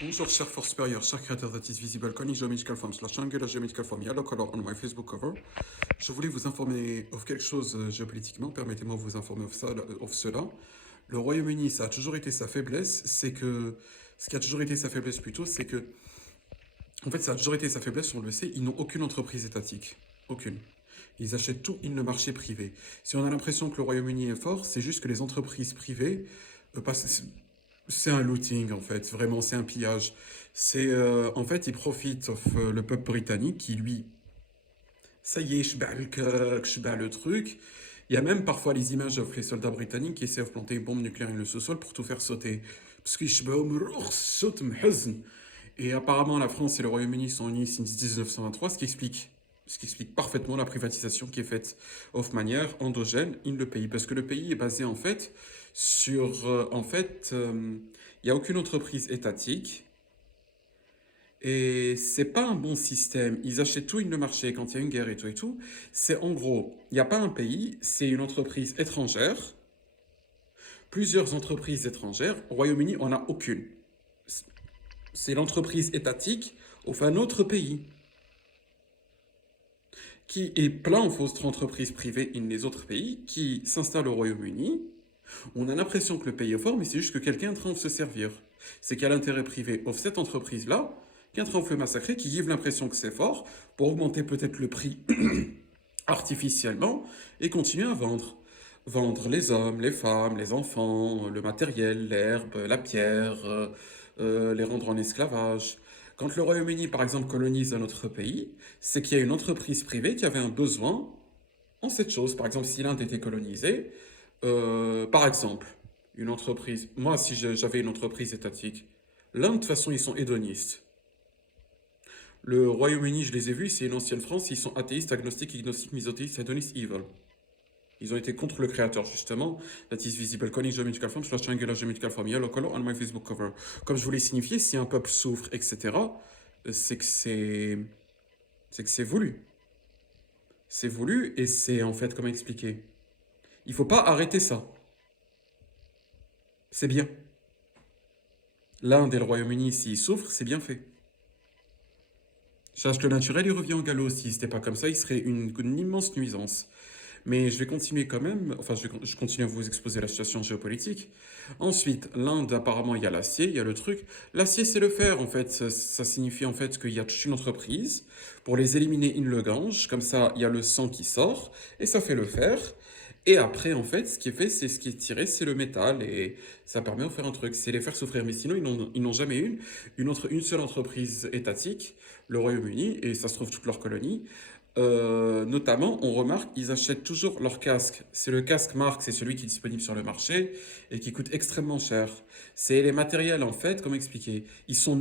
Bonjour, chers forces supérieures, chers créateurs d'artistes visibles, Connie Geometrical Forms, slash Angular Geometrical Form, Yellow Color on my Facebook cover. Je voulais vous informer de quelque chose géopolitiquement, permettez-moi de vous informer de cela. Le Royaume-Uni, ça a toujours été sa faiblesse, ce qui a toujours été sa faiblesse plutôt, c'est que, en fait, ça a toujours été sa faiblesse, on le sait, ils n'ont aucune entreprise étatique. Aucune. Ils achètent tout in le marché privé. Si on a l'impression que le Royaume-Uni est fort, c'est juste que les entreprises privées passent. C'est un looting en fait, vraiment, c'est un pillage. En fait, ils profitent le peuple britannique qui lui, ça y est, je bats le truc. Il y a même parfois les images de les soldats britanniques qui essaient de planter une bombe nucléaire dans le sous-sol pour tout faire sauter. Parce que et apparemment, la France et le Royaume-Uni sont unis since 1923, ce qui explique parfaitement la privatisation qui est faite de manière endogène in le pays. Parce que le pays est basé en fait il n'y a aucune entreprise étatique et c'est pas un bon système. Ils achètent tout in le marché quand il y a une guerre et tout et tout. C'est en gros, il n'y a pas un pays, c'est une entreprise étrangère, plusieurs entreprises étrangères. Au Royaume-Uni, on n'a aucune. C'est l'entreprise étatique au un autre pays qui est plein de fausses entreprises privées in les autres pays qui s'installent au Royaume-Uni. On a l'impression que le pays est fort, mais c'est juste que quelqu'un est en train de se servir. C'est qu'il y a l'intérêt privé de cette entreprise-là qui est en train de se massacrer, qui give l'impression que c'est fort pour augmenter peut-être le prix artificiellement et continuer à vendre. Vendre les hommes, les femmes, les enfants, le matériel, l'herbe, la pierre, les rendre en esclavage. Quand le Royaume-Uni, par exemple, colonise un autre pays, c'est qu'il y a une entreprise privée qui avait un besoin en cette chose. Par exemple, si l'Inde était colonisée, par exemple, une entreprise, moi, si j'avais une entreprise étatique, l'Inde, de toute façon, ils sont hédonistes. Le Royaume-Uni, je les ai vus, c'est une ancienne France, ils sont athéistes, agnostiques, ignostiques, misothéistes, hédonistes, evil. Ils ont été contre le créateur, justement. That is visible, calling geometrical form, slash triangular geometrical form, yellow color on my Facebook cover. Comme je voulais signifier, si un peuple souffre, etc., c'est que c'est voulu. C'est voulu et c'est en fait, comment expliquer? Il faut pas arrêter ça. C'est bien. L'Inde et le Royaume-Uni, s'ils souffrent, c'est bien fait. Sache que le naturel, il revient au galop. Si c'était pas comme ça, il serait une immense nuisance. Mais je vais continuer quand même, enfin je continue à vous exposer la situation géopolitique. Ensuite, l'Inde, apparemment, il y a l'acier, il y a le truc. L'acier, c'est le fer, en fait. Ça signifie en fait qu'il y a toute une entreprise pour les éliminer in le Gange. Comme ça, il y a le sang qui sort et ça fait le fer. Et après, en fait, ce qui est fait, c'est ce qui est tiré, c'est le métal et ça permet de faire un truc, c'est les faire souffrir. Mais sinon, ils n'ont jamais une seule entreprise étatique, le Royaume-Uni, et ça se trouve toutes leurs colonies. Notamment, on remarque, ils achètent toujours leur casque. C'est le casque marque, c'est celui qui est disponible sur le marché et qui coûte extrêmement cher. C'est les matériels, en fait, comment expliquer? Ils sont